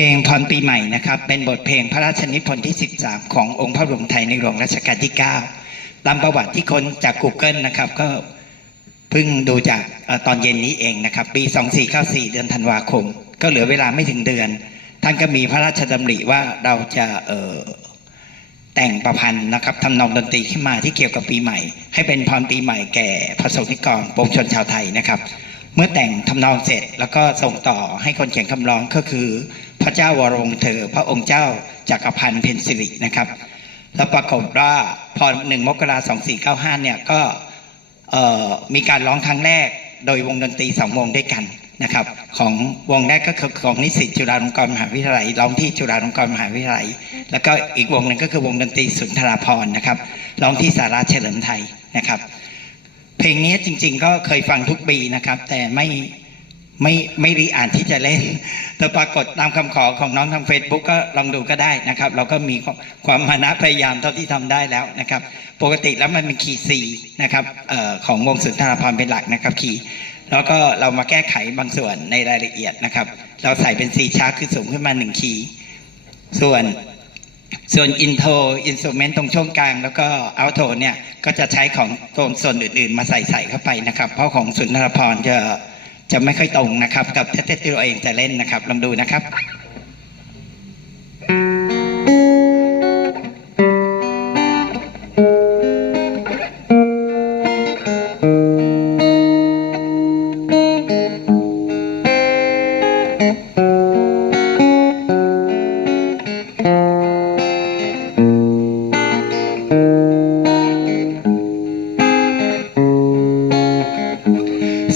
พลงพรปีใหม่นะครับ เป็นบทเพลงพระราชนิพนธ์ที่ 13 ขององค์พระบรมไทยในหลวงรัชกาลที่ 9 ตามประวัติที่คนจาก Google นะครับ ก็เพิ่งดูจากตอนเย็นนี้เองนะครับ ปี 2494 เดือนธันวาคม ก็เหลือเวลาไม่ถึงเดือน ท่านก็มีพระราชดำริว่าเราจะเออแต่งประพันธ์นะครับทำนองดนตรีขึ้นมาที่เกี่ยวกับปีใหม่ ให้เป็นพรปีใหม่แก่พระสงฆ์นิกรปวงชนชาวไทยนะครับ เมื่อแต่งทำนองเสร็จแล้วก็ส่งต่อให้คนเขียนคำร้องก็คือ พระเจ้าวรวงเธอ พระองค์เจ้าจักรพันธ์เพนสิรินะครับ แล้วปรากฏว่าพอหนึ่งมกราสองสี่เก้าห้าเนี่ยก็มีการร้องครั้งแรกโดยวงดนตรีสองวงด้วยกันนะครับ ของวงแรกก็คือของนิสิตจุฬาลงกรณ์มหาวิทยาลัยร้องที่จุฬาลงกรณ์มหาวิทยาลัย แล้วก็อีกวงหนึ่งก็คือวงดนตรีสุนทราภรนะครับร้องที่สาราเฉลิมไทยนะครับ เพลงนี้จริง ๆ ก็เคยฟังทุกปีนะครับ แต่ไม่ ไม่ไม่รีอ่านที่จะเล่น แต่ปรากฏตามคำขอของน้องทาง Facebook ก็ลองดูก็ได้นะครับ เราก็มีความมานะพยายามเท่าที่ทำได้แล้วนะครับ ปกติแล้วมันเป็นคีย์ซีนะครับออของวงสุนทรภรณ์เป็นหลักนะครับคีย์แล้วก็เรามาแก้ไขบางส่วนในรายละเอียดนะครับ เราใส่เป็นซีชาร์คือสูงขึ้นมาหนึ่งคีย์ส่วนส่วนอินโทรอินสตูเมนต์ตรงช่วงกลาง แล้วก็เอาโทเนี่ยก็จะใช้ของโทนส่วนอื่น ๆ มาใส่ใส่เข้าไปนะครับ เพราะของสุนทรภรจะ จะไม่ค่อยตรงนะครับ กับเทสที่เราเองจะเล่นนะครับลองดูนะครับ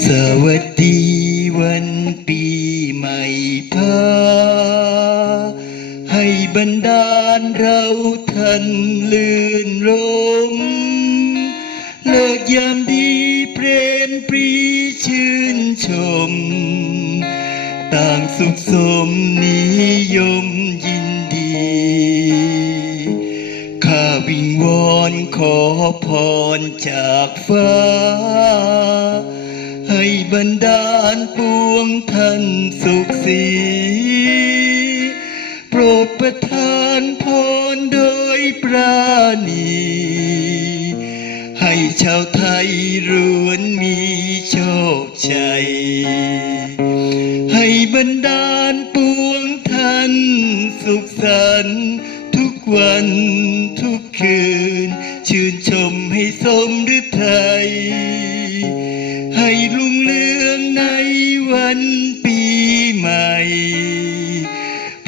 สวัสดี ให้บรรดาลเราท่านลื่นลมเลิกยามดีเพรมปรีชื่นชม ต่างสุขสมนิยมยินดีข้าวิงวอนขอพรจากฟ้า ให้บรรดาลปวงท่านสุขสี ดประทานพรโดยปราณีให้ชาวไทยรวนมีโชคชัย ให้บรรดาลปวงท่านสุขสันต์ทุกวันทุกคืน ชื่นชมให้สมฤทัย ให้ลุงเรืองในวันปีใหม่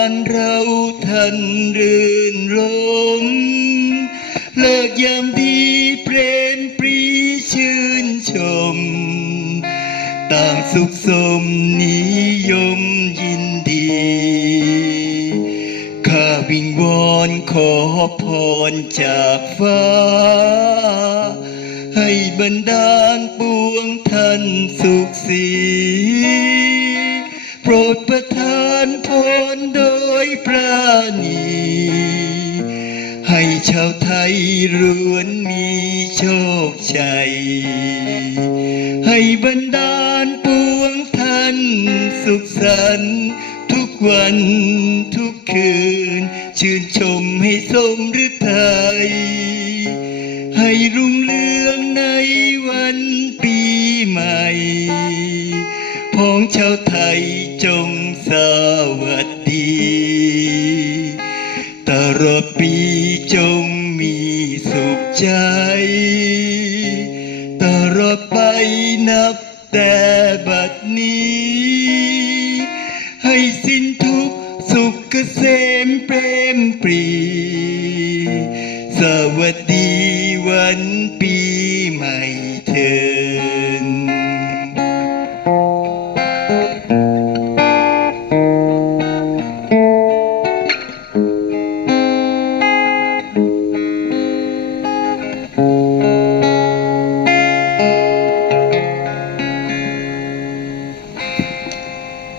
าลเราท่านรื่นรม เลิกยามดีเปรมปรีชื่นชม ต่างสุขสมนิยมยินดี ข้าวิงวอนขอพรจากฟ้า ให้บรรดาลปวงท่านสุขสี โปรดประานี ให้ชาวไทยรวนมีโชคชัย ให้บรรดาลปวงท่านสุขสันต์ทุกวันทุกคืน ชื่นชมให้สมฤทัยให้รุ่งเรืองในวันปีใหม่ พ้องชาวไทยจงสวัสด ตลอดปีจงมีสุขใจ ตลอดไปนับแต่บัดนี้ ให้สิ้นทุกสุขเกษมเปรมปรี สวัสดีวันปี